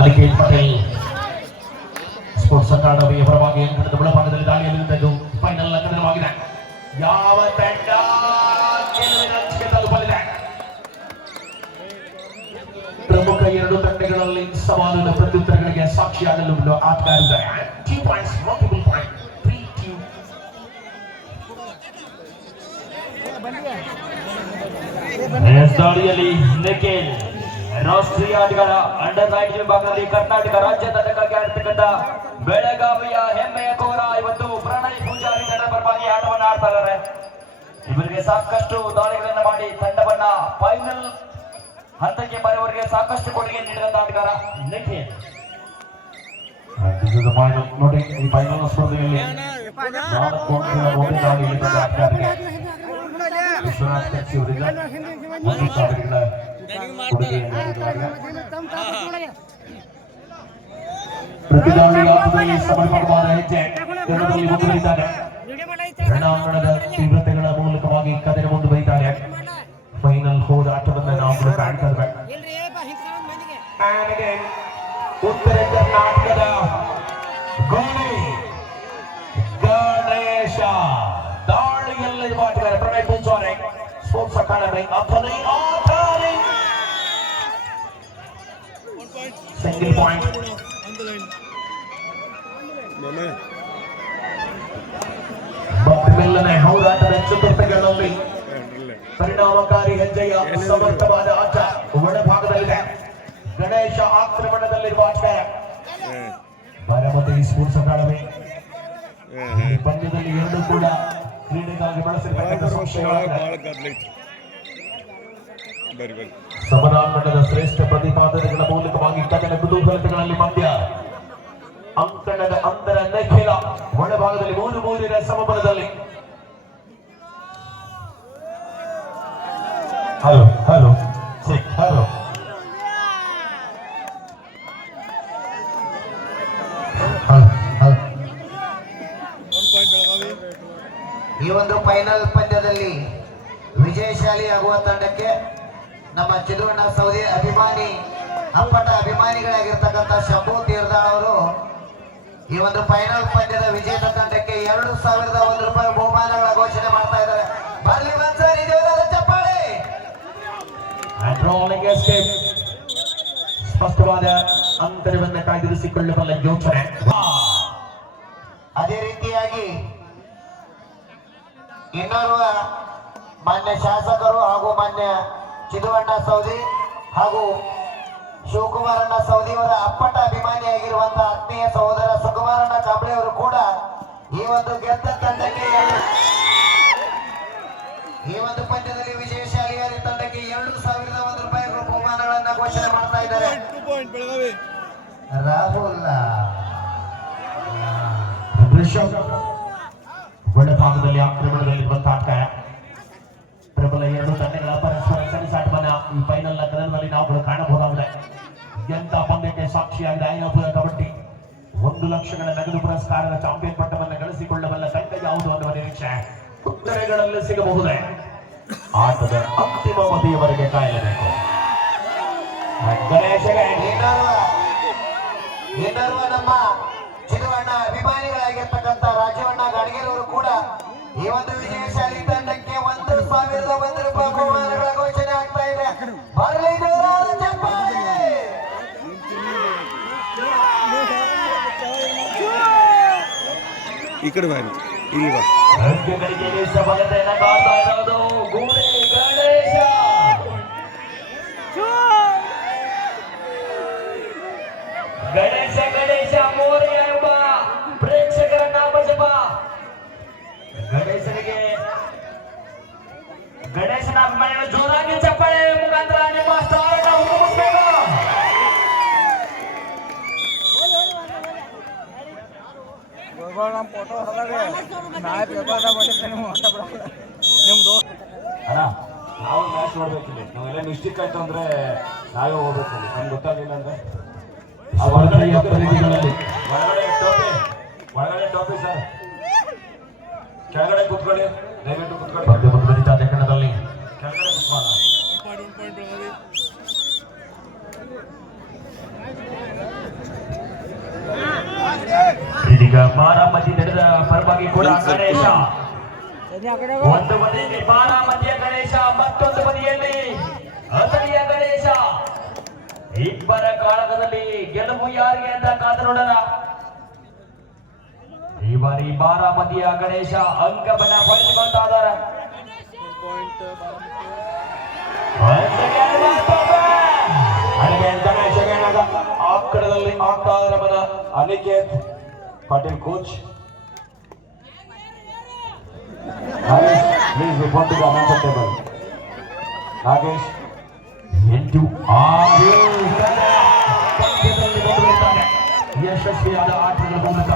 Aniket Patel sports ಅಕಾಡೆಮಿಯ ಪರವಾಗಿ ಅಂಕಣದ ಒಳಭಾಗದಲ್ಲಿ ದಾಳಿಯಲ್ಲಿರುವುದು ಫೈನಲ್ ಅಂಕಣವಾಗಿದೆ. ಯಾವ ತಂಡ ಗೆಲುವಿನ ಅಂಚಿಗೆ ತಲುಪಲಿದೆ? ಪ್ರಮುಖ ಎರಡು ತಂಡಗಳಲ್ಲಿ ಸವಾಲಿನ ಪ್ರತ್ಯುತ್ತರಗಳಿಗೆ ಸಾಕ್ಷಿಯಾಗಲು ಆಟಗಾರರಿದ್ದಾರೆ. 2 ಪಾಯಿಂಟ್ಸ್, ಮಲ್ಟಿಪಲ್ ಪಾಯಿಂಟ್, 3-2. ದಾಳಿಯಲ್ಲಿ ನಿಖಿಲ್ ರಾಷ್ಟ್ರೀಯ ಆಟಗಾರ ಅಂಡರ್ 19 ವಿಭಾಗದಲ್ಲಿ ಕರ್ನಾಟಕ ರಾಜ್ಯ ತಂಡಕ್ಕಾಗಿ ಆಡ್ತಕ್ಕಂಥ ಬೆಳಗಾವಿಯ ಹೆಮ್ಮೆಯ ಕೋರ ಇವತ್ತು ಪ್ರಣಯ್ ಪೂಜಾರಿ ತಂಡ ಪರವಾಗಿ ಆಟವನ್ನು ಆಡ್ತಾ ಇದ್ದಾರೆ. ಇವರಿಗೆ ಸಾಕಷ್ಟು ದಾಳಿಗಳನ್ನು ಮಾಡಿ ತಂಡವನ್ನ ಫೈನಲ್ ಹಂತಕ್ಕೆ ಬರುವವರೆಗೆ ಸಾಕಷ್ಟು ಕೊಡುಗೆ ನೀಡಿದಂತ ಆಟಗಾರ ನಿಖಿಲ್. ನೋಡಿ, ಈ ಫೈನಲ್ ಸ್ಪರ್ಧೆಯಲ್ಲಿ 4 ಅಂಕಗಳ ಒಂದು ದಾಳಿಯಲ್ಲಿ ಬಂದ ಆಟಗಾರರಿಗೆ ವಿಶ್ವನಾಥ್ ಕಚ್ಚಿ ಅವರಿಂದ 1 ಸಾವಿರ ಕೊಡುಗೆಯನ್ನು ನೀಡಿದ್ದಾರೆ. ಪ್ರತಿದಾಳಿ ಆಟದಲ್ಲಿ ಸಮರ್ಪಕವಾದ ಹೆಜ್ಜೆ ತಂಡದಲ್ಲಿ ಮುಂದುವರಿದ್ದಾರೆ. ರಣಾಂಗಣದ ತೀವ್ರತೆಗಳ ಮೂಲಕವಾಗಿ ಕದನ ಮುಂದುವರಿದ್ದಾರೆ. ಫೈನಲ್ ಹೋರಾಟವನ್ನು ನಾವು ಕಾಣ್ತಾ ಇದ್ದೇವೆ. ಉತ್ತರ ಕರ್ನಾಟಕದ ಗೋಲಿ ಗಣೇಶ ದಾಳಿಯಲ್ಲಿರುವ ಆಟಗಾರ Pranay Poojari sports academy single point. ಮೆಲ್ಲನೆ ಹೋರಾಟದ ಚತುರ್ಥಗಳಲ್ಲಿ ಪರಿಣಾಮಕಾರಿ ಹೆಜ್ಜೆಯ ಸಮರ್ಥವಾದ ಆಟ ಒಳಭಾಗದಲ್ಲಿದೆ. ಗಣೇಶ ಆಕ್ರಮಣದಲ್ಲಿರುವ ಆಟಗಾರ ಬಾರಾಮತಿ ಸ್ಪೋರ್ಟ್ಸ್ ಅಕಾಡೆಮಿ. ಪಂದ್ಯದಲ್ಲಿ ಎರಡೂ ಕೂಡ ಕ್ರೀಡೆಗಾಗಿ ಬಳಸಿರ್ತಕ್ಕಂಥ ಸಮರಾಂಗಣದ ಶ್ರೇಷ್ಠ ಪ್ರತಿಪಾದನೆಗಳ ಮೂಲಕವಾಗಿ ಕದನ ಕುತೂಹಲತೆಗಳಲ್ಲಿ ಮಧ್ಯ ಅಂಕಣದ ಅಂತರ ನಿಖಿಲ ಒಳಭಾಗದಲ್ಲಿ 3-3 ಸಮಬಲದಲ್ಲಿ. ಹಲೋ ಹಲೋ ಹಲೋ ಈ ಒಂದು ಫೈನಲ್ ಪಂದ್ಯದಲ್ಲಿ ವಿಜಯಶಾಲಿ ಆಗುವ ತಂಡಕ್ಕೆ ನಮ್ಮ ಚಿದುವಣ್ಣ ಸೌದಿ ಅಭಿಮಾನಿ ಅಪ್ಪಟ ಅಭಿಮಾನಿಗಳಾಗಿರ್ತಕ್ಕಂಥ ಶಂಭು ತೀರ್ದಾಳ್ ಅವರು ಈ ಒಂದು ಫೈನಲ್ ಪಂದ್ಯದ ವಿಜೇತ ತಂಡಕ್ಕೆ 2,001 ರೂಪಾಯಿ ಬಹುಮಾನಗಳ ಘೋಷಣೆ ಮಾಡ್ತಾ ಇದ್ದಾರೆ. ಬರ್ಲಿ ಒಂದ್ಸರಿ ಜೋರಾದ ಚಪ್ಪಾಳೆ. ಸ್ಪಷ್ಟವಾದ ಅಂತರವನ್ನು ಕಾಯ್ದಿರಿಸಿಕೊಳ್ಳಬಲ್ಲ ಯೋಚನೆ. ಅದೇ ರೀತಿಯಾಗಿ ಇನ್ನೋರ್ವ ಮಾನ್ಯ ಶಾಸಕರು ಹಾಗೂ ಮಾನ್ಯ ಚಿದುವಣ್ಣ ಸೌದಿ ಹಾಗೂ ಶಿವಕುಮಾರಣ್ಣ ಸೌದಿ ಅವರ ಅಪ್ಪಟ ಅಭಿಮಾನಿಯಾಗಿರುವಂತಹ ಆತ್ಮೀಯ ಸಹೋದರ ಸುಕುಮಾರಣ್ಣ ಕಾಂಬ್ಳೆ ಅವರು ಕೂಡ ಈ ಒಂದು ಗೆದ್ದ ತಂಡಕ್ಕೆ ಈ ಒಂದು ಪಂದ್ಯದಲ್ಲಿ ವಿಜಯಶಾಲಿಯಾದ ತಂಡಕ್ಕೆ 2,001 ರೂಪಾಯಿ ಬಹುಮಾನಗಳನ್ನ ಘೋಷಣೆ ಮಾಡ್ತಾ ಇದ್ದಾರೆ. ರಾಹುಲ್ ಒಳಭಾಗದಲ್ಲಿ ಆಕ್ರಮಣದಲ್ಲಿ ಬಂದಾಟ ಪ್ರಬಲ ಎರಡು ತಂಡಗಳ ಪರಸ್ಪರ ಸರಿಸಾಟವನ್ನ ಈ ಫೈನಲ್ ಕದನದಲ್ಲಿ ನಾವುಗಳು ಕಾಣಬಹುದಾಗಿದೆ. ಎಂತ ಪಂದ್ಯಕ್ಕೆ ಸಾಕ್ಷಿಯಾಗಿದೆ ಐನಪುರ ಕಬಡ್ಡಿ. 1 ಲಕ್ಷಗಳ ನಗದು ಪುರಸ್ಕಾರದ ಚಾಂಪಿಯನ್ ಪಟ್ಟವನ್ನು ಗಳಿಸಿಕೊಳ್ಳಬಲ್ಲ ತಂಡ ಯಾವುದು ಅನ್ನುವ ನಿರೀಕ್ಷೆ ಉತ್ತರಗಳಲ್ಲಿ ಸಿಗಬಹುದೇ? ಆಟದ ಅಂತಿಮ ಅವಧಿಯವರೆಗೆ ಕಾಯಲೇಬೇಕು. ಗಣೇಶಗೆ ನಮ್ಮ ಚಿದುವಣ್ಣ ಅಭಿಮಾನಿಗಳಾಗಿರ್ತಕ್ಕಂಥ ರಾಜವಣ್ಣ ಗಾಡಗೇರವರು ಕೂಡ ಈ ಒಂದು ವಿಜಯಶಾಲಿ ತಂಡಕ್ಕೆ 1,001 ರೂಪಾಯಿ ಬಹುಮಾನಗಳ ಘೋಷಣೆ ಆಗ್ತಾ ಇದೆ. ಬರಲಿ ಜೋರಾದ ಚಪ್ಪಾಳೆ. ಈ ಕಡೆ ಬಾರಿ ಇಲ್ಲಿ ಬಾ. ಸಫಲತೆಯನ್ನು ಕಾಡ್ತಾ ಇರೋದು ಗೂಳಿ ಗಣೇಶ. ಗಣೇಶ ಗಣೇಶ ಮೋರೆಯ ಎಂಬ ಪ್ರೇಕ್ಷಕರ ನಾಮಜಪ. ಗಣೇಶನ ಅಭಿಮಾನಿಗಳು ಜೋರಾಗಿ ಚಪ್ಪಾಳೆ ಮುಖಾಂತರ ನಿಮ್ಮ ಸ್ಟಾರ್ ಅನ್ನು ಹುಮ್ಮುಸ್ಬೇಕು. ನಾವು ಮ್ಯಾಚ್ ನೋಡ್ಬೇಕಿಲ್ಲ. ನಾವೆಲ್ಲ ಮಿಸ್ಟೇಕ್ ಆಯ್ತು ಅಂದ್ರೆ ನಾವೇ ಹೋಗ್ಬೇಕು. ನಮ್ಗೆ ಗೊತ್ತಾಗಲಿಲ್ಲ ಅಂದ್ರೆ ಒಳಗಡೆ ಟೋಪಿ ಸರ್, ಕೆಳಗಡೆ ಕೂತ್ಕೊಳ್ಳಿ, ದಯವಿಟ್ಟು ಕೂತ್ಕೊಳ್ಳಿ. ಕಣದಲ್ಲಿ ಕೆಳಗಡೆ ಕೂತ್ಕೊಳ್ಳ. ಈಗ ಬಾರಾಮತಿ ನಡೆದ ಪರವಾಗಿ ಕೂಡ ಗಣೇಶ ಒಂದು ಬದಿಯಲ್ಲಿ ಬಾರಾಮತಿಯ ಗಣೇಶ, ಮತ್ತೊಂದು ಬದಿಯಲ್ಲಿ ಅಥಣಿಯ ಗಣೇಶ. ಇಬ್ಬರ ಕಾಳಗದಲ್ಲಿ ಗೆಲುವು ಯಾರಿಗೆ ಅಂತ ಕಾದು ನೋಡೋಣ. ಈ ಬಾರಿ ಬಾರಾಮತಿಯ ಗಣೇಶ ಅಂಕವನ್ನ ಪಡೆದುಕೊಳ್ತಾ ಇದ್ದಾರೆ. ಆಕಡದಲ್ಲಿ ಆಕಾರವನ Aniket Patil coach. Please report to the announcer table. Nagesh 8-6 ಪಂದ್ಯದಲ್ಲಿ ಗೆದ್ದಿದ್ದಾರೆ. ಯಶಸ್ವಿಯಾದ ಆಟದ ಮೂಲಕ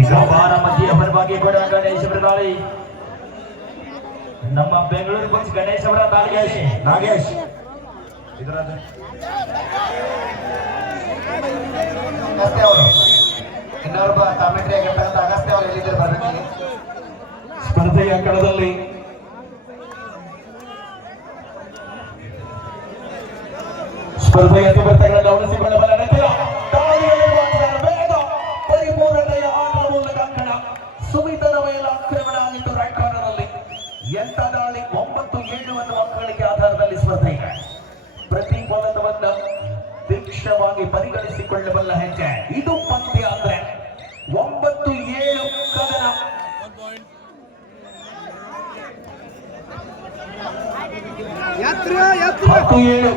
ಈಗ ಬಾರಾಮತಿಯ ಪರವಾಗಿ ಕೂಡ ಗಣೇಶ್ ಅವರ ದಾಳಿ. ನಮ್ಮ ಬೆಂಗಳೂರು ಬಸ್ ಗಣೇಶ್ ಅವರ ದಾಳಿಗೆ ನಾಗೇಶ್ ಇದರಾಜ ಅಗಸ್ತ್ಯ ಅವರು ಇನ್ನೊಬ್ಬ ಕಾಮೆಂಟ್ರಿ ಆಗಿರ್ತಕ್ಕಂಥ ಅಗಸ್ತ್ಯ ಅವರು ಎಲ್ಲಿದ್ದಾರೆ ಬರ್ಬೇಕು. ಸ್ಪರ್ಧೆಯ ಕಣದಲ್ಲಿ ಸ್ಪರ್ಧೆಯ ತೀವ್ರತೆಗಳನ್ನು ಉಳಿಸಿಕೊಳ್ಳಬಲ್ಲ ನೆತ್ತಿನ ವೇಗ ಪರಿಪೂರ್ಣತೆಯ ಆಟದ ಮೂಲಕ ಅಂಕಣ ಸುಮಿತನ ಮೇಲೆ ಆಕ್ರಮಣ ಆಗಿದ್ದು ರೈಟ್ ಕಾರ್ನರ್ನಲ್ಲಿ. ಎಂತ ದಾಳಿ! 9-7 ಅನ್ನುವ ಅಂಕಗಳಿಗೆ ಆಧಾರದಲ್ಲಿ ಸ್ಪರ್ಧೆ ಇದೆ. ಪ್ರತಿ ಬಲದವನ್ನ ತೀಕ್ಷ್ಣವಾಗಿ ಪರಿಗಣಿಸಿಕೊಳ್ಳಬಲ್ಲ ಹೆಜ್ಜೆ ಇದು ಪಂದ್ಯ. ಅಂದ್ರೆ 9-7 ಕದನ. ಹತ್ತು 7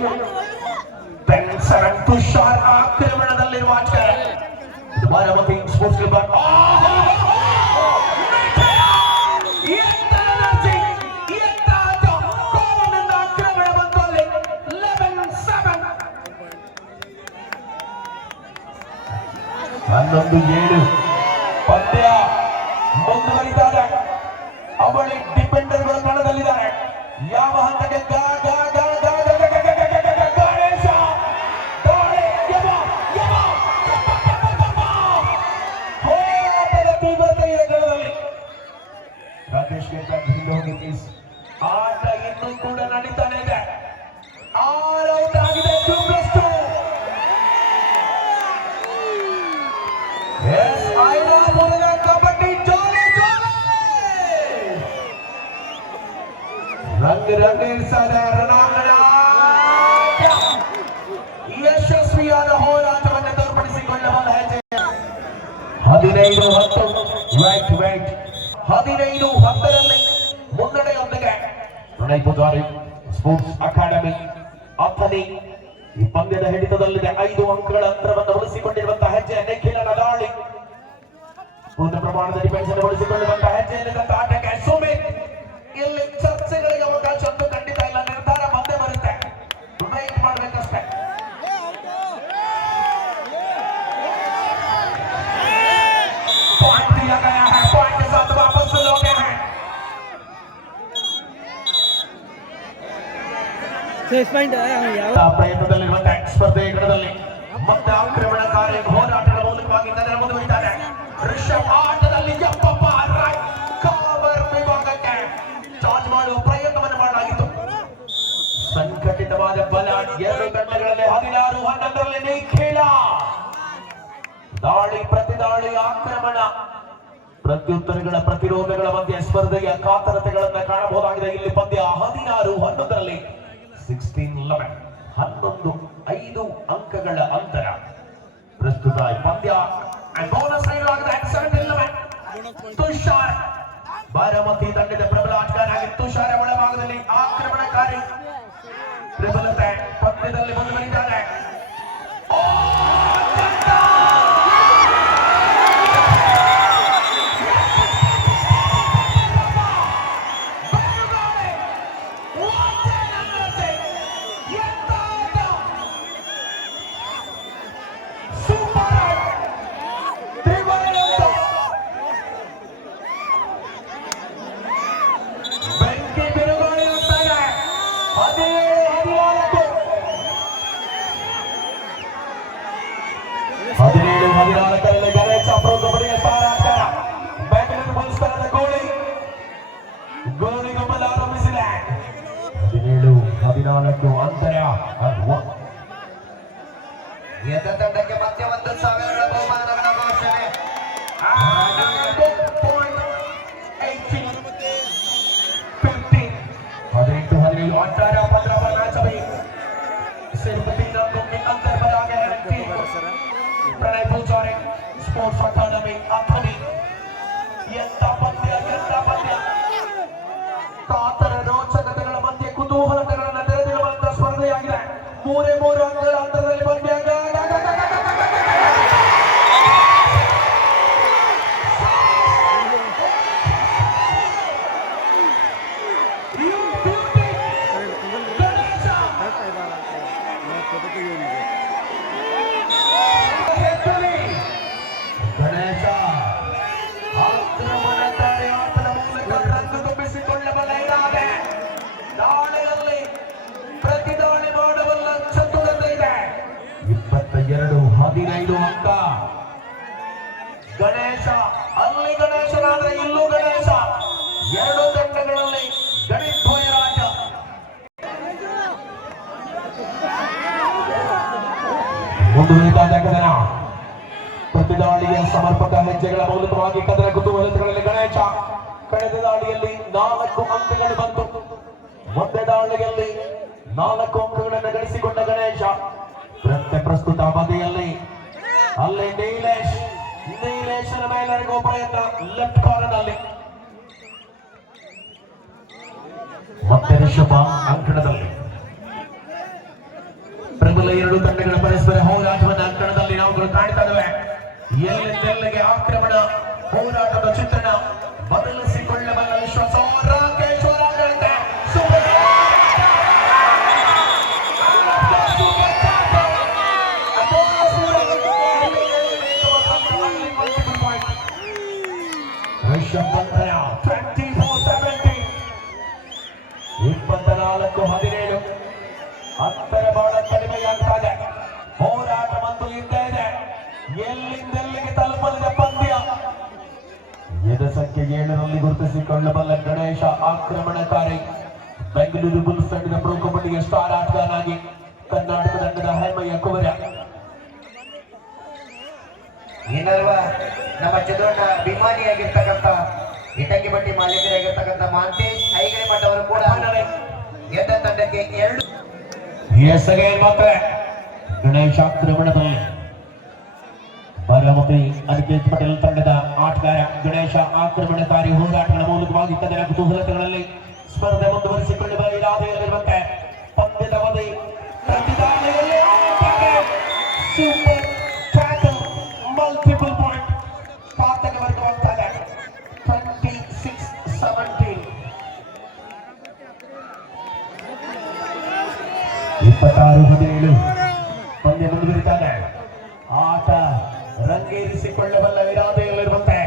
ತುಷಾರ್ ಆಕ್ರಮಣದಲ್ಲಿರುವ ಆಟ. ಬಾರಾಮತಿ ಸ್ಪೋರ್ಟ್ಸ್ ಕ್ಲಬ್ ಆಕ್ರಮಣ ಬಂತು ಅಲ್ಲಿ. 11-7 11-7 ಪಂದ್ಯ ಮುಂದುವರಿತಾರೆ. ಅವಳಿ ಡಿಪೆಂಡರ್ಗಳು ಕಣದಲ್ಲಿದ್ದಾರೆ. ಯಾವ ಹಂತಕ್ಕೆ ಗಣೇಶ ಹೋರಾಟದ ತೀವ್ರತೆಯ ಕಣದಲ್ಲಿ ರಾಕೇಶ್ ಹಿಂದೆ ಹೋಗಿ ಪ್ಲೀಸ್. ಆಟ ಇನ್ನೂ ಕೂಡ ನಡೀತಾನೆ ಇದೆ. ಆಲ್ ಔಟ್ ಆಗಿದೆ 2+2. ಕಬಡ್ಡಿ ಜೋಲಿ ರಂಗ ರಂಗೇರಿಸಿದ ರಣಾಂಗಣ ಯಶಸ್ವಿಯಾದ ಹೋರಾಟವನ್ನು ತೋರ್ಪಡಿಸಿಕೊಳ್ಳಬಲ್ಲ ಹೆಜ್ಜೆ. 15-10 15-10ರಲ್ಲಿ ಮುನ್ನಡೆಯೊಂದಿಗೆ ಪ್ರಣಯ್ ಪೂಜಾರಿ ಸ್ಪೋರ್ಟ್ಸ್ ಅಕಾಡೆಮಿ ಅಥಣಿ ಈ ಪಂದ್ಯದ ಹಿಡಿತದಲ್ಲಿದೆ. 5 ಅಂಕಗಳ ಅಂತರವನ್ನು ಉಳಿಸಿಕೊಂಡಿರುವಂತಹ ಹೆಜ್ಜೆ ನಿಖಿಲನ ದಾಳಿ. ಪೂರ್ಣ ಪ್ರಮಾಣದ ಡಿಫೆನ್ಸ್ ಅನ್ನು ಉಳಿಸಿಕೊಳ್ಳುವಂತಹ ಹೆಜ್ಜೆಯಲ್ಲಿ ಆಟಕ್ಕೆ ಸುಮಿತ್. ಇಲ್ಲಿ ಚರ್ಚೆಗಳಿಗೆ ಅವಕಾಶ ಅಂತೂ ಖಂಡಿತ ಇಲ್ಲ. ನಿರ್ಧಾರ ಬಂದೇ ಬರುತ್ತೆ. ವೇಟ್ ಮಾಡ್ಬೇಕಷ್ಟೇ. पॉइंट दिया गया है. पॉइंट के साथ वापस लौटे हैं. ಪ್ರಯತ್ನದಲ್ಲಿರುವಂತಹ ಸ್ಪರ್ಧೆಯ ಕಣದಲ್ಲಿ ಮತ್ತೆ ಆಕ್ರಮಣಕಾರಿ ಹೋರಾಟದ ಮೂಲಕವಾಗಿ ಇದನ್ನು ಮುಂದುವರಿತಾರೆ. ರಿಷಬ್ ಆಟದಲ್ಲಿ ಕವರ್ ವಿಭಾಗಕ್ಕೆ ಚಾರ್ಜ್ ಮಾಡುವ ಪ್ರಯತ್ನವನ್ನು ಮಾಡಲಾಗಿತ್ತು. ಸಂಘಟಿತವಾದ ಬಲ 2 ತಂಡಗಳಲ್ಲಿ 16-11ರಲ್ಲಿ ನಿಖಿಲ. ದಾಳಿ ಪ್ರತಿದಾಳಿ ಆಕ್ರಮಣ ಪ್ರತ್ಯುತ್ತರಗಳ ಪ್ರತಿರೋಧಗಳ ಮಧ್ಯೆ ಸ್ಪರ್ಧೆಯ ಕಾತರತೆಗಳನ್ನ ಕಾಣಬಹುದಾಗಿದೆ. ಇಲ್ಲಿ ಪಂದ್ಯ 16-11ರಲ್ಲಿ 16-11 11-5 ಅಂಕಗಳ ಅಂತರ. ಪ್ರಸ್ತುತ ಪಂದ್ಯ ಬೋನಸ್ ನೀಡಲಾಗಿದೆ 17-11. ತುಷಾರ್ ಬಾರಾಮತಿ ತಂಡದ ಪ್ರಬಲ ಆಟಗಾರ ತುಷಾರ ಒಳಭಾಗದಲ್ಲಿ ಆಕ್ರಮಣಕಾರಿ ಪ್ರಬಲತೆ ಪಂದ್ಯದಲ್ಲಿ ಮುಂದುವರಿದ್ದಾರೆ. 17-14 ಅಂತರ ಎದ್ದ ತಂಡಕ್ಕೆ ಮತ್ತೆ 1,000 ಬಹುಮಾನಗಳ ಘೋಷಣೆ. 18-17 18-15 मैच अभी सिर्फ 3 अंकों के अंतर पर आ गए हैं टीम प्रणय पूजारी स्पोर्ट्स अकादमी अथनी ಎಂತ ಪಂದ್ಯ ಕಾತರ ರೋಚಕತೆಗಳ ಮಧ್ಯೆ ಕುತೂಹಲತೆಗಳನ್ನ ತೆರೆದಿರುವಂತಹ ಸ್ಪರ್ಧೆಯಾಗಿದೆ. 3 ಅಂಕಗಳ ಅಂತರದಲ್ಲಿ ಪಂದ್ಯ ಗಣೇಶ ಆಕ್ರಮಣಕಾರಿ ಆಟದ ಮೂಲಕ ರಂಗು ತುಂಬಿಸಿಕೊಳ್ಳಬಲ್ಲ ಇರಾದೆ, ದಾಳಿಯಲ್ಲಿ ಪ್ರತಿ ದಾಳಿ ಮಾಡಬಲ್ಲ ಚತುರತೆ ಇದೆ. 22-15 ಅಂಕ. ಗಣೇಶ ಅಲ್ಲಿ ಗಣೇಶನಾದ್ರೆ ಇಲ್ಲೂ ಗಣೇಶ. 2 ತಂಡಗಳಲ್ಲಿ ಗಣಿದ್ವಯ ರಾಜ. ಮುಂದುವರಿತಾ ಕದನ ಪ್ರತಿ ದಾಳಿಯ ಸಮರ್ಪಕ ಹೆಜ್ಜೆಗಳ ಮೂಲಕವಾಗಿ ಕದನ ಕುತೂಹಲತೆಗಳಲ್ಲಿ ಗಣೇಶ ಕಳೆದ ದಾಳಿಯಲ್ಲಿ 4 ಅಂಕಗಳು ಬಂತು. ಒಂದೇ ದಾಳಿಯಲ್ಲಿ 4 ಅಂಕಗಳನ್ನು ಗಳಿಸಿಕೊಂಡ ಗಣೇಶ ಪ್ರಸ್ತುತ ಬದಿಯಲ್ಲಿ ಅಲ್ಲಿ ನೀಲೇಶನ ಮೇಲೆರಗೋ ಪ್ರಯತ್ನ ಲೆಫ್ಟ್ ಕಾರ್ನರ್ ನಲ್ಲಿ ಮತ್ತೆ ರಿಷಭ ಅಂಕಣದಲ್ಲಿ ಪ್ರಬಲ 2 ತಂಡಗಳ ಪರಸ್ಪರ ಹೋರಾಟವನ್ನ ಅಂಕಣದಲ್ಲಿ ನಾವು ಕಾಣ್ತಾ ಇದ್ದೇವೆ. ಎಲ್ಲಿಂದೆಲ್ಲಿಗೆ ಆಕ್ರಮಣ ಹೋರಾಟದ ಚಿತ್ರಣ ಬದಲಿಸಿಕೊಳ್ಳಬಲ್ಲ ವಿಶ್ವಾಸ. ರಾಕೇಶ್ವರ ರಿಷಭ್ ಪಂಥಯ 24-17 24-17 ಅಂತರ ಬಹಳ ಕಡಿಮೆಯಾಗ್ತಾ ಇದೆ. ಹೋರಾಟ ಮತ್ತು ಇದ್ದೇ ಇದೆ. ಎಲ್ಲಿಂದೆಲ್ಲಿಗೆ ತಲುಪಲಿದೆ ಪಂದ್ಯ. ಎದ ಸಂಖ್ಯೆ 7ರಲ್ಲಿ ಗುರುತಿಸಿಕೊಳ್ಳಬಲ್ಲ ಗಣೇಶ ಆಕ್ರಮಣಕಾರಿ ಬೆಂಗಳೂರು ಬುಲ್ಸ್ ತಂಡದ ಪ್ರೊ ಕಬಡ್ಡಿಯ ಸ್ಟಾರ್ ಆಟಗಾರನಾಗಿ ಕರ್ನಾಟಕ ತಂಡದ ಹೆಮ್ಮೆಯ ಕುವರ. ಇನ್ನಲ್ವಾ ನಮ್ಮ ಚಿತ್ರಣ ಅಭಿಮಾನಿಯಾಗಿರ್ತಕ್ಕಂಥ ಇಟಂಗಿ ಬಟ್ಟಿ ಮಾಲೀಕರಾಗಿರ್ತಕ್ಕಂಥ ಮಹಂತೇಶ್ ಐಗರಿಮಠ ಅವರು ಕೂಡ ಎದ್ದ ತಂಡಕ್ಕೆ 2 ಎಸಗೆ ಮಾತ್ರ ಗಣೇಶ ಆಕ್ರಮಣದಲ್ಲಿ ಬಾರಾಮತಿ ಅನಿಕೇತ್ ಪಟೇಲ್ ತಂಡದ ಆಟಗಾರ ಗಣೇಶ ಆಕ್ರಮಣಕಾರಿ ಹೋರಾಟಗಳ ಮೂಲಕವಾಗಿ ಕದನ ಕುತೂಹಲತೆಗಳಲ್ಲಿ ಸ್ಪರ್ಧೆ ಮುಂದುವರಿಸಿಕೊಂಡು ಇರಾದೆಯಲ್ಲಿರುವಂತೆ ಪಂದ್ಯದ ಬದಿ ಪ್ರತಿ ದಾಳಿಯಲ್ಲಿ ಸೂಪರ್ ಟ್ಯಾಕಲ್ ಮಲ್ಟಿಪಲ್ ಪಾಯಿಂಟ್ ಖಾತೆಗೆ ವರ್ಗವಾಗ್ತಾ ಇದೆ. 26-17 26-17 ಪಂದ್ಯ ಮುಂದುವರಿತಾನೆ. ಆಟ ರಂಗೇರಿಸಿಕೊಳ್ಳಬಲ್ಲ ಇರಾದೆಯಲ್ಲಿರುವಂತೆ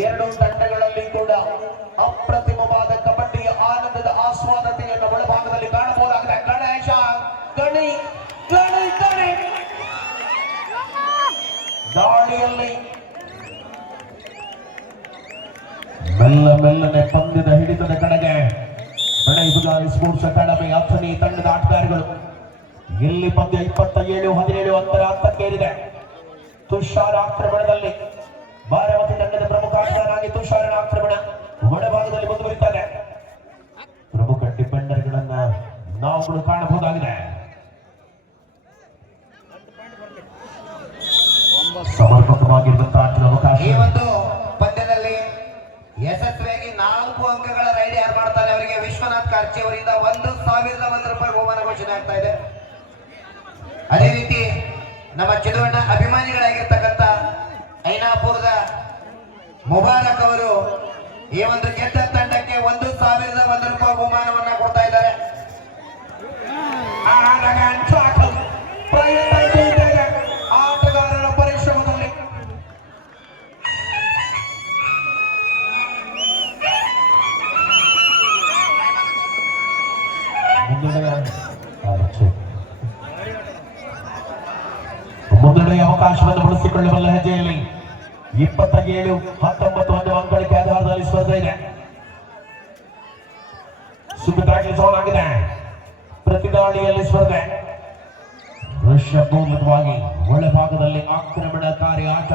2 ತಂಡಗಳಲ್ಲಿ ಕೂಡ ಅಪ್ರತಿಮವಾದ ಕಬಡ್ಡಿಯ ಆನಂದದ ಆಸ್ವಾದತೆಯನ್ನು ಒಳಭಾಗದಲ್ಲಿ ಕಾಣಬಹುದಾಗಿದೆ. ಗಣೇಶ ಗಣಿ ದಾಳಿಯಲ್ಲಿ ಮೆಲ್ಲನೆ ಪಂದ್ಯದ ಹಿಡಿತದ ಕಡೆಗೆ ಪ್ರಣಯ್ ಪೂಜಾರಿ ಸ್ಪೋರ್ಟ್ಸ್ ಅಕಾಡೆಮಿ ಅಥಣಿ ತಂಡದ ಆಟಗಾರರು. ಇಲ್ಲಿ ಪಂದ್ಯ 27-17 ಅಂತರ ಹಂತಕ್ಕೇರಿದೆ. ತುಷಾರ ಆಕ್ರಮಣದಲ್ಲಿ ಬಾರಾಮತಿ ತಂಡದ ಪ್ರಮುಖ ಆಟಗಾರನಾಗಿ ತುಷಾರನ ಆಕ್ರಮಣ ಒಳಭಾಗದಲ್ಲಿ ಮುಂದುವರಿತಾರೆ. ಪ್ರಮುಖ ಡಿಫೆಂಡರ್ಗಳನ್ನ ನಾವು ಕಾಣಬಹುದಾಗಿದೆ. ಸಮರ್ಪಕವಾಗಿರುವಂತಹ ಆಟದ ಅವಕಾಶ. ಈ ಒಂದು ಪಂದ್ಯದಲ್ಲಿ ಯಶಸ್ವಿಯಾಗಿ 4 ಅಂಕಗಳ ರೈಡ್ ಯಾರು ಮಾಡ್ತಾರೆ ಅವರಿಗೆ ವಿಶ್ವನಾಥ್ ಕಾರ್ಚಿ ಅವರಿಂದ 1,001 ರೂಪಾಯಿ ಬಹುಮಾನ ಘೋಷಣೆ ಆಗ್ತಾ ಇದೆ. ಅದೇ ರೀತಿ ನಮ್ಮ ಚಿದುವಣ್ಣ ಅಭಿಮಾನಿಗಳಾಗಿರ್ತಕ್ಕಂಥ ಐನಾಪುರದ ಮುಬಾರಕ್ ಅವರು ಈ ಒಂದು ಗೆದ್ದ ತಂಡಕ್ಕೆ 1,001 ರೂಪಾಯಿ ಬಹುಮಾನವನ್ನ ಕೊಡ್ತಾ ಇದ್ದಾರೆ. ಆಟಗಾರರ ಪರಿಶ್ರಮದಲ್ಲಿ ಮುನ್ನಡೆಯ ಅವಕಾಶವನ್ನು ಬಳಸಿಕೊಳ್ಳಬಲ್ಲ ಹೆಜ್ಜೆಯಲ್ಲಿ 27-19 ಅಂಕಗಳಿಗೆ ಆಧಾರದಲ್ಲಿ ಸ್ಪರ್ಧೆ ಇದೆ. ಸುಖ ಸೋಲಾಗಿದೆ. ಪ್ರತಿದಾಳಿಯಲ್ಲಿ ಸ್ಪರ್ಧೆ. ಋಷಭವಾಗಿ ಒಳಭಾಗದಲ್ಲಿ ಆಕ್ರಮಣಕಾರಿ ಆಟ,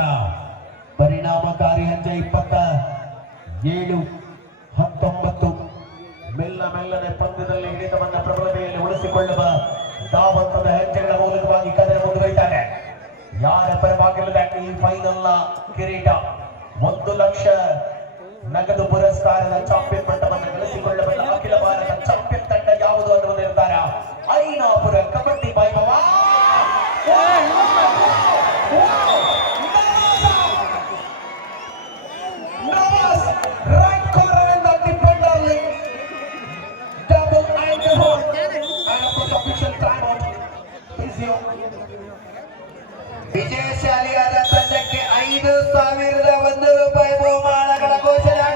ಪರಿಣಾಮಕಾರಿ ಹೆಜ್ಜೆ 27-19. ಮೆಲ್ಲನೆ ಪಂದ್ಯದಲ್ಲಿ ಹಿಡಿತವನ್ನ ಪ್ರಬಲತೆಯಲ್ಲಿ ಉಳಿಸಿಕೊಳ್ಳುವ ಧಾವಂತದ ಹೆಜ್ಜೆಗಳ ಮೂಲಕವಾಗಿ ಕದರ ಮುಂದುವರಿತಾರೆ. ಯಾರ ಪರವಾಗಿಲ್ಲದ ಈ ಫೈನಲ್ ಕಿರೀಟ 1 ಲಕ್ಷ ನಗದು ಪುರಸ್ಕಾರದ ಚಾಂಪಿಯನ್ ಪಟ್ಟವನ್ನು ಗಳಿಸಿಕೊಳ್ಳಬಲ್ಲ ಅಖಿಲ ಭಾರತ ಚಾಂಪಿಯನ್ ತಂಡ ಯಾವುದು ಅನ್ನುವ ನಿರ್ಧಾರ ಐನಾಪುರ ಕಬಡ್ಡಿ ವೈಭವ. Right corner in the defender league. Double and a hold. And of course official timeout. Physio. ವಿಜಯಶಾಲಿಯಾದ ತಂಡಕ್ಕೆ 5,001 ರೂಪಾಯಿ ಬಹುಮಾನಗಳ ಘೋಷಣೆ.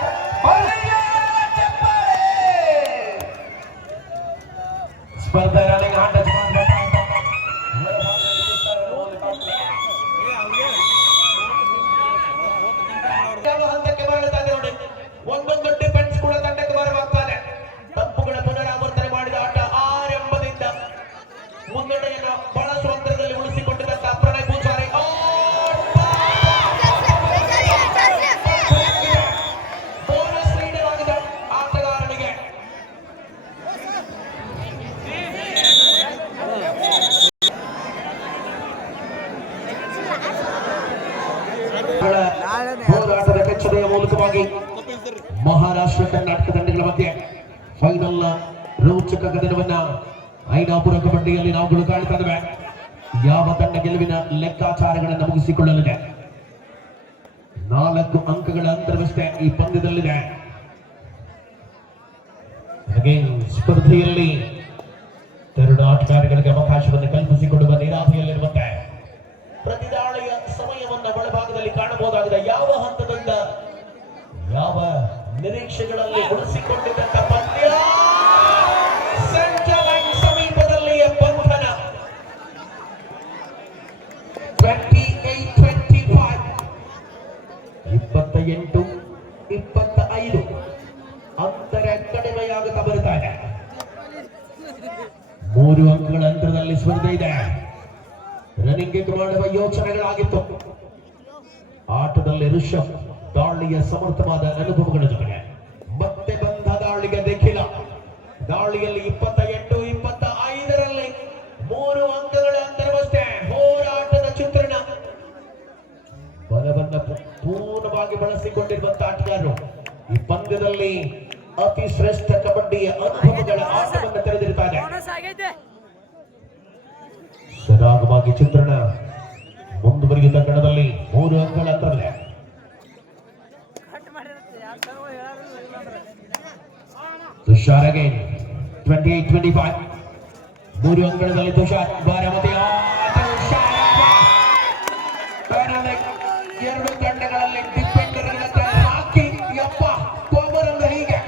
ಸ್ಪರ್ಧೆ ರನ್ನಿಂಗ್ ಆಟ ಹಂತಕ್ಕೆ ಬರಲಿದ್ದಾರೆ ನೋಡಿ. ಒಂದೊಂದು ಡಿಫೆನ್ಸ್ ಕೂಡ ತಂಡಕ್ಕೆ ಬರವಾಗ್ತಾನೆ. ತಪ್ಪುಗಳ ಪುನರಾವರ್ತನೆ ಮಾಡಿದ ಆಟ ಆರಂಭದಿಂದ ಮುನ್ನಡೆಯನ್ನು ಬಳಸುವಂತರದಲ್ಲಿ ಉಳಿಸಿಕೊಂಡಿದ್ದಂತಹ ಪ್ರಣಯ್ ಪೂಜಾರಿ ಬೋನಸ್ ನೀಡಲಾಗಿದೆ ಆಟಗಾರನಿಗೆ. ಹೋರಾಟದ ಕೆಚ್ಚನೆಯ ಮೂಲಕವಾಗಿ ಮಹಾರಾಷ್ಟ್ರ ಕರ್ನಾಟಕ ತಂಡಗಳ ಮಧ್ಯೆ ಫೈನಲ್ ರೋಚಕ ಕದನವನ್ನ ಐನಾಪುರ ಕಬಡ್ಡಿಯಲ್ಲಿ ನಾವುಗಳು ಕಾಣ್ತಾ ಇದ್ದೇವೆ. ಯಾವ ತಂಡ ಗೆಲುವಿನ ಲೆಕ್ಕಾಚಾರಗಳನ್ನು ಮುಗಿಸಿಕೊಳ್ಳಲಿದೆ? 4 ಅಂಕಗಳ ಅಂತರವಷ್ಟೇ ಈ ಪಂದ್ಯದಲ್ಲಿದೆ. ಸ್ಪರ್ಧೆಯಲ್ಲಿ 2 ಆಟಗಾರರಿಗೆ ಅವಕಾಶವನ್ನು ಕಲ್ಪಿಸಿಕೊಡುವ ನಿರಾಸೆಯಲ್ಲಿರುವಂತೆ ಪ್ರತಿದಾಳಿಯ ಸಮಯವನ್ನು ಒಳಭಾಗದಲ್ಲಿ ಕಾಣಬಹುದಾಗಿದೆ. ಯಾವ ಹಂತದಿಂದ ಯಾವ ನಿರೀಕ್ಷೆಗಳಲ್ಲಿ ಉಳಿಸಿಕೊಂಡಿದ್ದಂತ ಪಂದ್ಯ ಸೆಂಟ್ರಲ್ ಲೈನ್ ಸಮೀಪದಲ್ಲಿಯ ಬಂಧನ. 28-25 ಅಂತರ ಕಡಿಮೆಯಾಗುತ್ತಾ ಬರುತ್ತಾ ಇದೆ. 3 ಅಂಕಗಳ ಅಂತರದಲ್ಲಿ ಸ್ಪರ್ಧೆ ಇದೆ. ರನ್ನಿಂಗ್ ಮಾಡುವ ಯೋಚನೆಗಳಾಗಿತ್ತು. ಆಟದಲ್ಲಿ ಋಷಭ್ ದಾಳಿಯ ಸಮರ್ಥವಾದ ಅನುಭವಗಳ ಜೊತೆಗೆ ಮತ್ತೆ ಬಂದ ದಾಳಿಗೆ ನಿಖಿಲ. ದಾಳಿಯಲ್ಲಿ 28-25ರಲ್ಲಿ 3 ಅಂಕಗಳ ಅಂತರವಷ್ಟೇ. ಹೋರಾಟದ ಚಿತ್ರಣ. ಬಲವನ್ನು ಪೂರ್ಣವಾಗಿ ಬಳಸಿಕೊಂಡಿರುವಂತಹ ಆಟಗಾರರು ಈ ಪಂದ್ಯದಲ್ಲಿ ಅತಿ ಶ್ರೇಷ್ಠ ಕಬಡ್ಡಿಯ ಅನುಭವಗಳ ಆಟವನ್ನು ತೆರೆದಿರುತ್ತಾರೆ. ಸರಾಗವಾಗಿ ಚಿತ್ರಣ ಮುಂದುವರಿಯುತ್ತ ಕಣದಲ್ಲಿ 3 ಅಂಕಗಳ ಅಂತರವಿದೆ. ತುಷಾರ್ ಅಗೇನ್ 28-25 3 ಅಂಕಗಳಲ್ಲಿ ತುಷಾರ್ ಬಾರಮತಿ. 2 ತಂಡಗಳಲ್ಲಿ ಡಿಫೆಂಡರ್ಗಳ ಹಾಕಿ ಯಪ್ಪ ಪವರ್ ಅಂದ್ರೆ ಹೀಗೆ,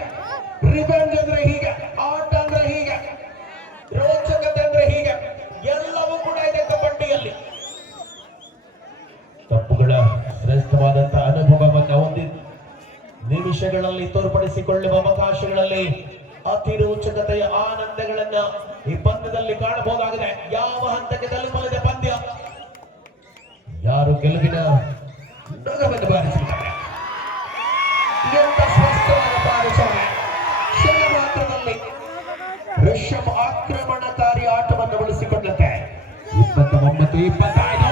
ರಿವೆಂಜ್ ಅಂದ್ರೆ ಹೀಗೆ, ಆಟ ಅಂದ್ರೆ ಹೀಗೆ, ರೋಚಕತೆ ಅಂದ್ರೆ ಹೀಗೆ, ಎಲ್ಲವೂ ಕೂಡ ಇದೆ ಕಬಡ್ಡಿಯಲ್ಲಿ. ತಪ್ಪುಗಳ ಶ್ರೇಷ್ಠವಾದಂತಹ ಅನುಭವವನ್ನು ಹೊಂದಿದ್ದು ನಿಮಿಷಗಳಲ್ಲಿ ತೋರ್ಪಡಿಸಿಕೊಳ್ಳುವ ಅವಕಾಶಗಳಲ್ಲಿ ಅತಿ ರೋಚಕತೆಯ ಆನಂದಗಳನ್ನ ಈ ಪಂದ್ಯದಲ್ಲಿ ಕಾಣಬಹುದಾಗಿದೆ. ಯಾವ ಹಂತಕ್ಕೆ ತಲುಪಲಿದೆ ಪಂದ್ಯ? ಯಾರು ಗೆಲುವಿನ ನಗವನ್ನು ಬಾರಿಸಿದ್ದಾರೆ? ಎಂತ ಸ್ಪಷ್ಟವಾದ ಬಾರಿಸೋಣ. ಕ್ಷಣ ಮಾತ್ರದಲ್ಲಿ ಋಷಭ್ ಆಕ್ರಮಣಕಾರಿ ಆಟವನ್ನು ಬಳಸಿಕೊಂಡಂತೆ 29-25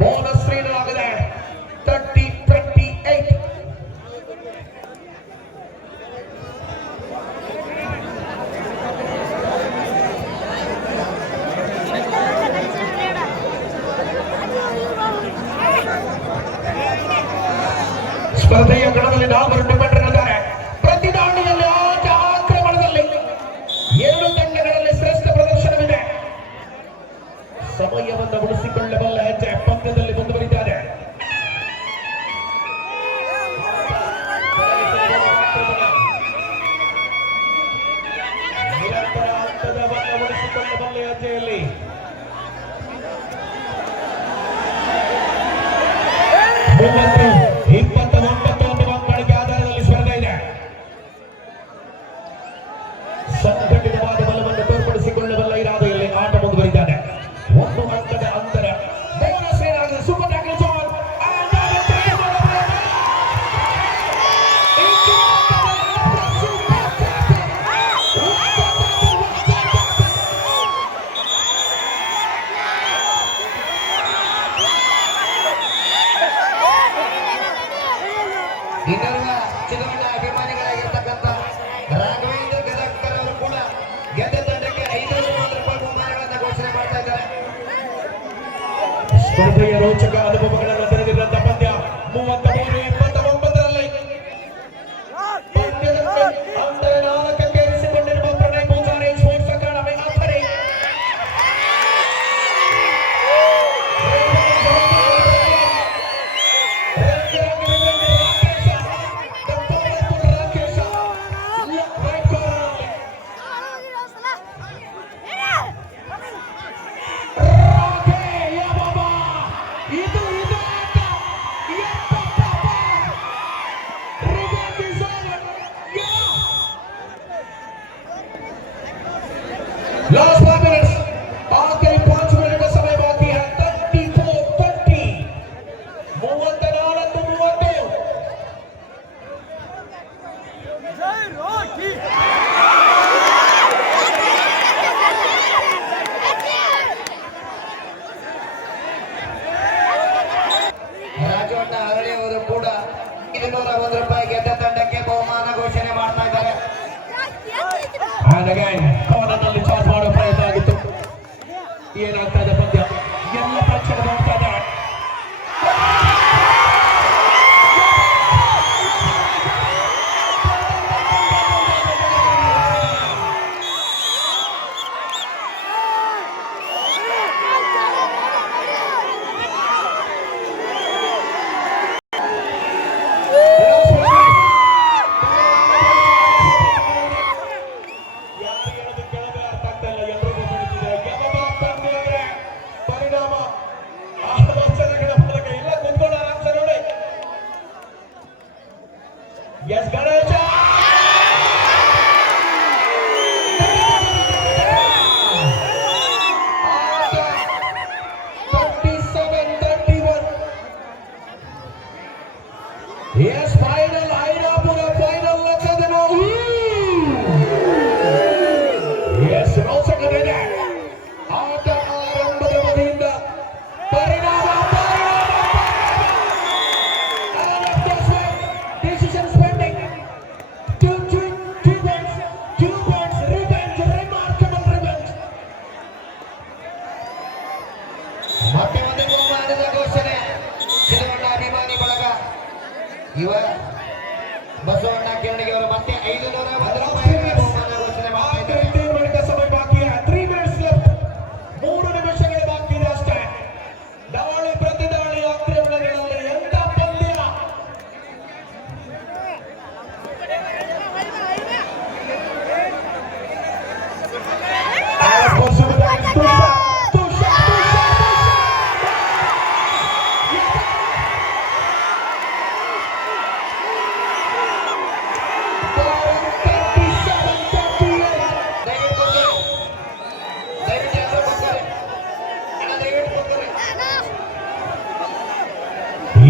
ಬೋನಸ್ ನೀಡಲಾಗಿದೆ. 30-28 ಸ್ಪರ್ಧೆಯ ಗಣದಲ್ಲಿ 4 ಡಿಫೆಂಡರ್ಗಳಿದ್ದಾರೆ. ಪ್ರತಿ ದಾಳಿಯಲ್ಲಿ ಆಕ್ರಮಣದಲ್ಲಿ 2 ತಂಡಗಳಲ್ಲಿ ಶ್ರೇಷ್ಠ ಪ್ರದರ್ಶನವಿದೆ. ಸಮಯವನ್ನು ಉಳಿಸಿಕೊಳ್ಳಬಲ್ಲ ಹೆಜ್ಜೆ ಪಂದ್ಯದಲ್ಲಿ ಮುಂದುವರಿದ್ದಾರೆ. 29 ಅಂಕಗಳಿಗೆ ಆಧಾರದಲ್ಲಿ ಸ್ಪರ್ಧೆ ಇದೆ. ಸಂಘಟಿತವಾದ ಬಲವನ್ನು ತೋರ್ಪಡಿಸಿಕೊಳ್ಳಬಲ್ಲ ಇರಾದೆಯಲ್ಲಿ ಆಟ ಮುಂದುವರಿತಾನೆ. 1 ಅಂಕದ ಅಂತರ. ಬೋನಸ್ ಏನಾಗಿದೆ? Super tackle zone. ಇನ್ನೋರ್ವ ಚಿನ್ನವನ್ನ ಅಭಿಮಾನಿಗಳಾಗಿರ್ತಕ್ಕಂಥ ರಾಘವೇಂದ್ರ ಗದಗ್ಕರ್ ಅವರು ಕೂಡ ಗೆದ್ದ ತಂಡಕ್ಕೆ 500 ರೂಪಾಯಿ ಬಹುಮಾನಗಳನ್ನು ಘೋಷಣೆ ಮಾಡ್ತಾ ಇದ್ದಾರೆ. ಸ್ಪರ್ಧೆಯ ರೋಚಕ ಅನುಭವಗಳನ್ನು ತೆರೆದಿರುವಂತ ಪಂದ್ಯ 33-89ರಲ್ಲಿ ಪಂದ್ಯದಲ್ಲಿ ಅಂತರ 4ಕ್ಕೆ ಇರಿಸಿಕೊಂಡಿರುವ ಪ್ರಣಯ್ ಪೂಜಾರಿ ಸ್ಪೋರ್ಟ್ಸ್ ಅಕಾಡೆಮಿ ಆಫರಿ Last 5 minutes. आखिरी 5 मिनट का समय बाकी है. 34-30. 34-32. ರಾಜಣ್ಣ ಹರಳಿ ಅವರು ಕೂಡ 201 ರೂಪಾಯಿ ಗೆದ್ದ ತಂಡಕ್ಕೆ ಬಹುಮಾನ ಘೋಷಣೆ ಮಾಡ್ತಾ ಇದ್ದಾರೆ. And again, ಕಾರ್ನರ್ನಲ್ಲಿ ಚಾರ್ಜ್ ಮಾಡುವ ಪ್ರಯತ್ನ ಆಗಿತ್ತು. ಏನಾಗ್ತಾ ಇದೆ ಪಂದ್ಯ? ಎಲ್ಲ ಪ್ರೇಕ್ಷಕರು ನೋಡ್ತಾ ಇದ್ದಾರೆ. Yes, Ganesh! Yes, final, Ainapura final ಲಕ್ಷದನು. Yes, ರೋಚಕವಿದೆ. ಆಟ ಆರಂಭದ ಬದಿಯಿಂದ ಪರಿಣಾಮ. And of course, decisions pending. Two points, revenge, remarkable revenge. ಮತ್ತೆ ಒಂದು ಬಹುಮಾನದ ಘೋಷಣೆ. ಚಿನ್ನವಣ್ಣ ಅಭಿಮಾನಿ ಬಳಗ ಇವ ಬಸವಣ್ಣ ಕಿರಣಿಗೆ ಅವರು ಮತ್ತೆ 500 ರೂಪಾಯಿ ಬಹುಮಾನ ಘೋಷಣೆ ಮಾಡ್ತಾ ಇದ್ದಾರೆ. 3 ಮಿನಿಟ್ ಸಮಯ ಬಾಕಿ ಇದೆ. 3 minutes left. 3 ನಿಮಿಷಗಳು ಬಾಕಿ ಇದೆ ಅಷ್ಟೇ. ದಾಳಿ ಪ್ರತಿದಾಳಿ ಆಕ್ರಮಣಗಳಲ್ಲಿ ಎಂತ ಪಂದ್ಯ.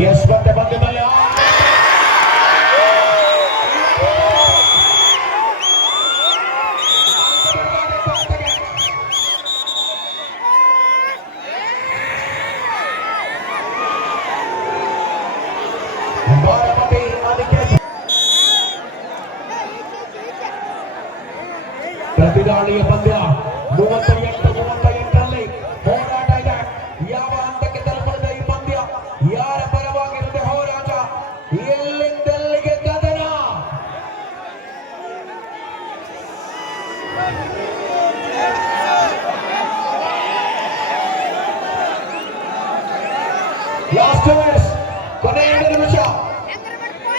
Yes, ಮತ್ತೆ ಪಂದ್ಯದಲ್ಲಿ ಬಾರಮತಿ ಅದಕ್ಕೆ ಪ್ರತಿದಾಳಿಯ ಪಂದ್ಯ 38-38ರಲ್ಲಿ ಹೋರಾಟ ಇದೆ. ಯಾವ ಹಂತಕ್ಕೆ ತಲುಪಲಿದೆ ಈ ಪಂದ್ಯ? ಯಾರ ಪರವಾಗಿರುತ್ತೆ ಹೋರಾಟ? ಎಲ್ಲಿಂದಲ್ಲಿಗೆ ಕದನ? ಲಾಸ್ಟ್ ಮಿನಿಟ್ಸ್, ಕೊನೆ 2 ನಿಮಿಷ.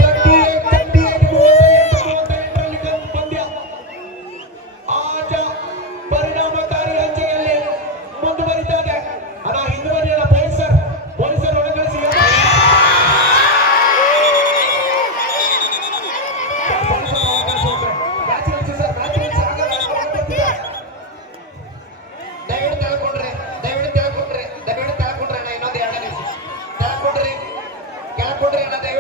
38-38 ಪಂದ್ಯ. ಆಟ ಪರಿಣಾಮಕಾರಿ ಅಂಚೆಯಲ್ಲಿ ಮುಂದುವರಿತಾರೆ. ಅಣ್ಣ ಹಿಂದುವರಿಯಲ್ಲ, ಪೊಲೀಸರು ಒಳಗಿಳಿಸಿ. ಕೊಡ್ರಿ ಅನ್ನೋದೇ